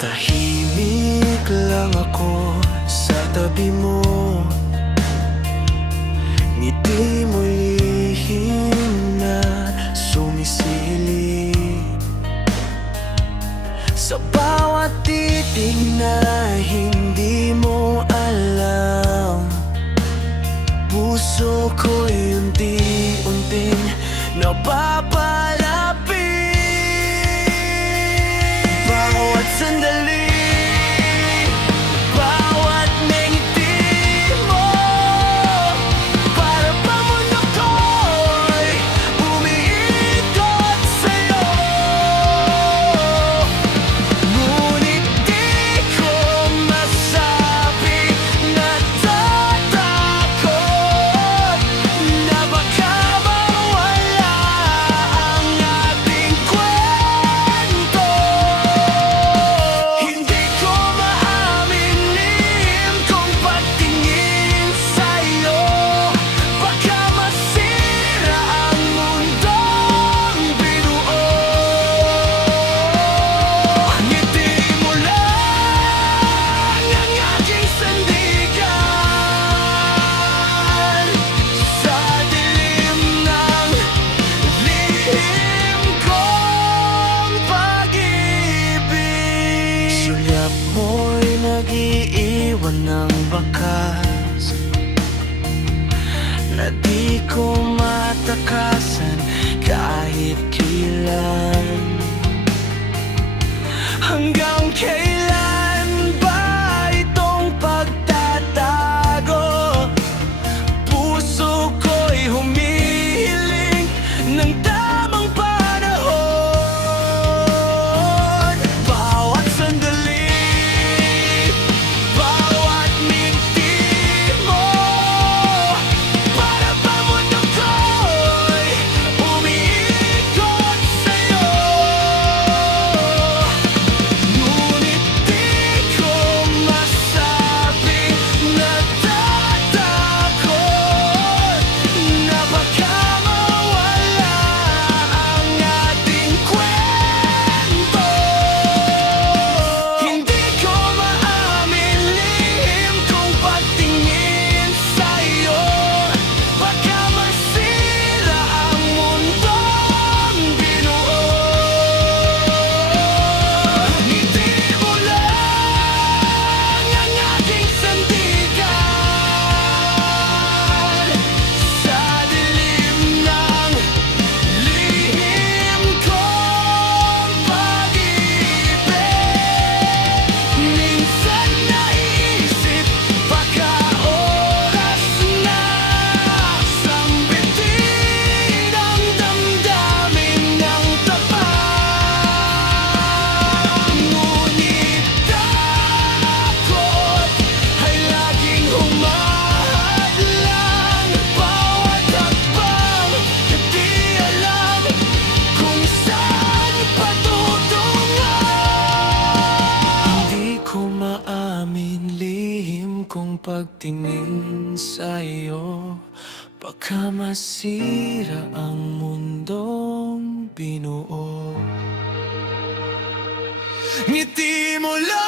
Tahimik lang ako sa tabi mo, ngiti mo'y lihim na sumisilip sa bawat titig na hindi mo alam. Puso ko'y unti-unting napapalapit. Bawat sandali, bawat ngiti mo, para bang mundo ko'y umiikot sa'yo. Ngunit di ko masabi, natatakot na baka mawala ang ating kwento. Hindi ko maamin lihim kong pagtingin sa'yo, baka masira ang mundong binuo. Ngiti mo lang ang aking sandigan sa dilim ng lihim kong pag-ibig. Sulyap mo'y nag-iiwan ng bakas na di ko matakasan kahit kailan. Hanggang kailan ba itong pagtatago? Puso ko'y humihiling ng tamang panahon. Bawat sandali, bawat ngiti mo, para bang mundo ko'y umiikot sa'yo. Ngunit di ko masabing natatakot na baka mawala ang ating kwento. Hindi ko maamin lihim kong pagtingin sa'yo, baka masira ang mundong binuo. Ngiti mo lang ang aking sandigan sa dilim ng lihim kong pag-ibig. Minsan naisip, baka oras na sambitin ang damdamin ng tapat. Ngunit takot ay laging humahadlang. Bawat hakbang, di alam kung saan patutungo. Hindi ko maamin lihim kong pagtingin sa'yo, baka masira ang mundong binuo. Ngiti mo lang